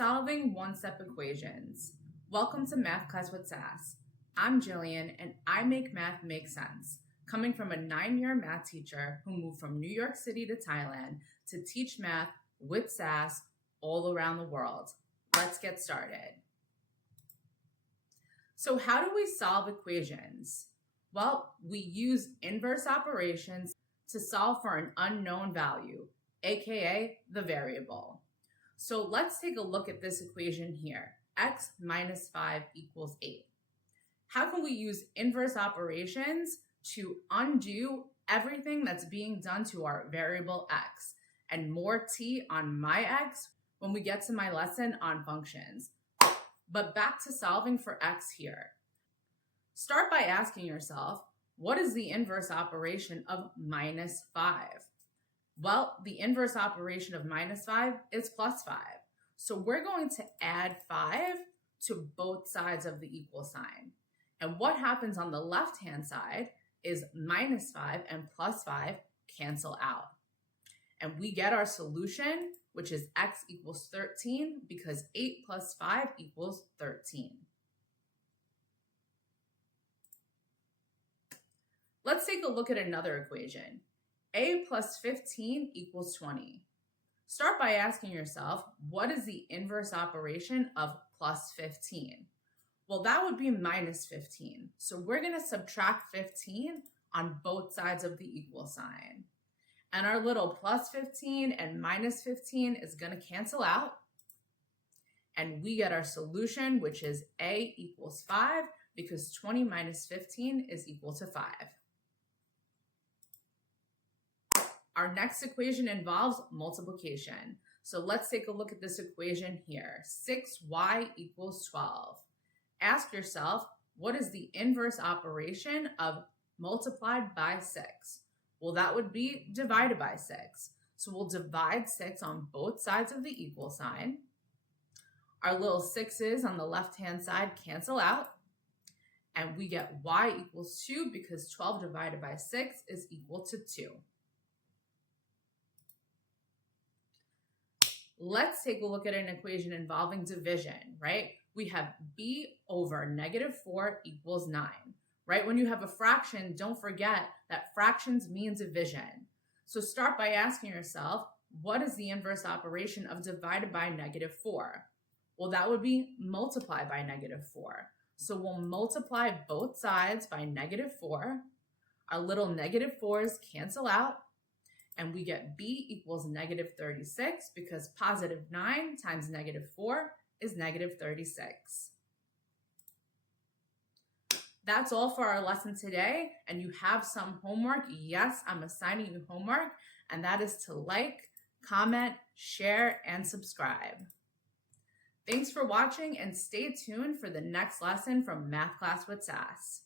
Solving one-step equations. Welcome to Math Class with Sass. I'm Jillian, and I make math make sense, coming from a 9-year math teacher who moved from New York City to Thailand to teach math with Sass all around the world. Let's get started. So how do we solve equations? Well, we use inverse operations to solve for an unknown value, aka the variable. So let's take a look at this equation here. X minus 5 equals 8. How can we use inverse operations to undo everything that's being done to our variable x and more t on my x when we get to my lesson on functions? But back to solving for x here. Start by asking yourself, what is the inverse operation of minus 5? Well, the inverse operation of minus 5 is plus 5. So we're going to add 5 to both sides of the equal sign. And what happens on the left-hand side is minus 5 and plus 5 cancel out. And we get our solution, which is x equals 13, because 8 plus 5 equals 13. Let's take a look at another equation. A plus 15 equals 20. Start by asking yourself, what is the inverse operation of plus 15? Well, that would be minus 15. So we're going to subtract 15 on both sides of the equal sign. And our little plus 15 and minus 15 is going to cancel out. And we get our solution, which is A equals 5, because 20 minus 15 is equal to 5. Our next equation involves multiplication. So let's take a look at this equation here. 6y equals 12. Ask yourself, what is the inverse operation of multiplied by 6? Well, that would be divided by 6. So we'll divide 6 on both sides of the equal sign. Our little 6's on the left-hand side cancel out. And we get y equals 2 because 12 divided by 6 is equal to 2. Let's take a look at an equation involving division, right? We have b over negative 4 equals 9, right? When you have a fraction, don't forget that fractions mean division. So start by asking yourself, what is the inverse operation of divided by negative 4? Well, that would be multiply by negative 4. So we'll multiply both sides by negative 4. Our little negative 4's cancel out. And we get b equals negative 36 because positive 9 times negative 4 is negative 36. That's all for our lesson today. And you have some homework. Yes, I'm assigning you homework. And that is to like, comment, share, and subscribe. Thanks for watching and stay tuned for the next lesson from Math Class with Sass.